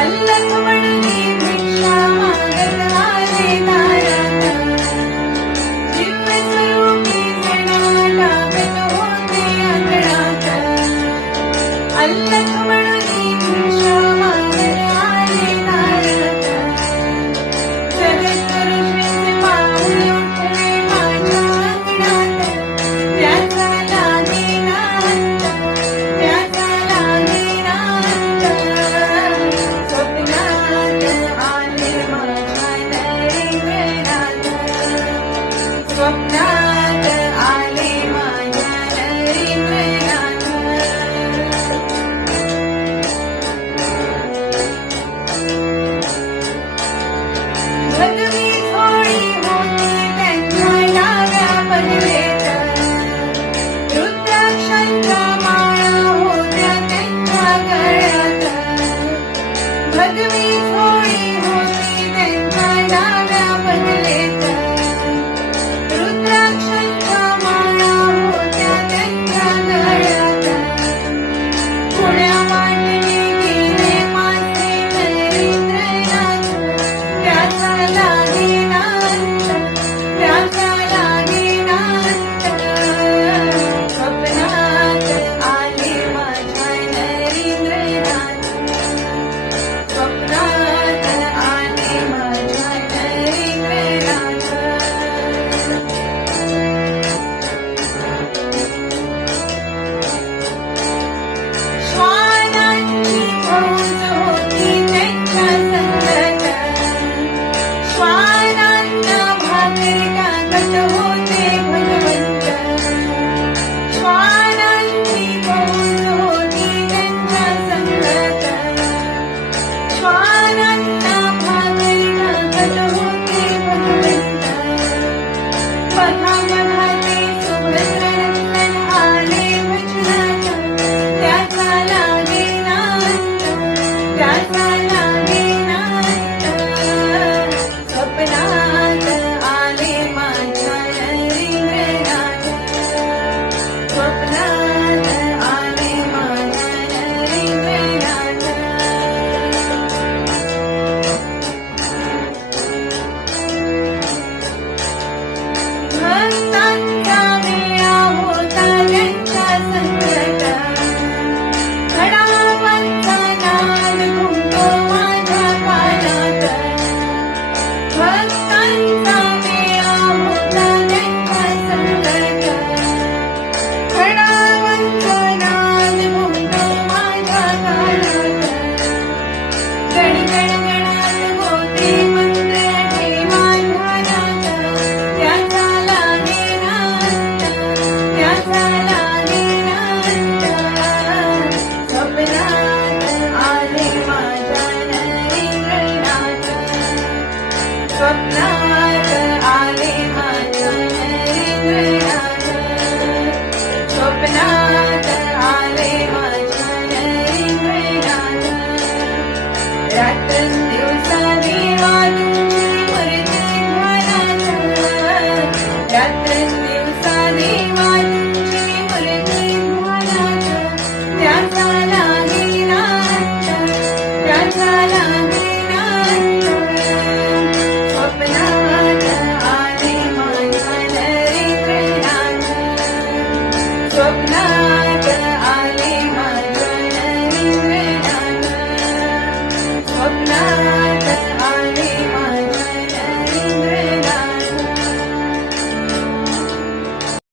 अल्लख म्हणली भिक्षा मागत आले दारात, दिव्य स्वरूपी जणा टाकत होते अंगणात. अल्लख म्हणली भिक्षा मागत आले दारात, जगद्गुरु श्री पाऊल उठले माझ्या अंगणात. त्याचा लागे नाथ, त्याचा लागे नाथ, स्वप्नात आले माझ्या नरेंद्रनाथ, स्वप्नात आले माझ्या नरेंद्रनाथ. भगवी थोडी होती त्यांच्या डाव्या पदरेत, रुद्राक्षांच्या माळा होत्या त्यांच्या गळ्यात. भगवी थोडी होती त्यांच्या डाव्या पदरेत, रुद्राक्षांच्या माळा होत्या त्यांच्या गळ्यात. पुण्या वाटणे गेले माझे नरेंद्रनाथ, त्याचा लागे नाथ, त्याचा लागे नाथ, स्वप्नात आले माझ्या नरेंद्रनाथ, स्वप्नात आले माझ्या नरेंद्रनाथ. श्वानांची फौज होती त्यांच्या संगत, श्वानांना भाकरी टाकत होते भगवंत. श्वानांची फौज होती त्यांच्या संगत, श्वानांना भाकरी टाकत होते भगवंत. बघा सुभद्रनंदन आले भजनात, त्याचा लागे नाथ, त्याचा लागे नाथ, स्वप्नात आले माझ्या नरेंद्रनाथ, स्वप्नात आले माझ्या नरेंद्रनाथ. भक्तांचा मेळा होता त्यांच्या संगत, घडावांचा नाद घुमतो माझ्या कानात. भक्तांचा मेळा होता त्यांच्या संगत, घडावांचा नाद घुमतो माझ्या कानात. गणगण गणात होते मंत्र ठेवा ध्यानात, त्याचा लागे नाथ, त्याचा लागे नाथ, स्वप्नात आले माझ्या नरेंद्रनाथ, स्वप्नात आले माझ्या नरेंद्रनाथ, स्वप्नात आले माझ्या नरेंद्रनाथ. रात्रंदिवसा देवा तुझी मूर्ती ध्यानात, रात्रंदिवसा देवा तुझी मूर्ती ध्यानात. त्याचा लागे नाथ, त्याचा लागे नाथ, स्वप्नात आले माझ्या नरेंद्रनाथ, स्वप्नात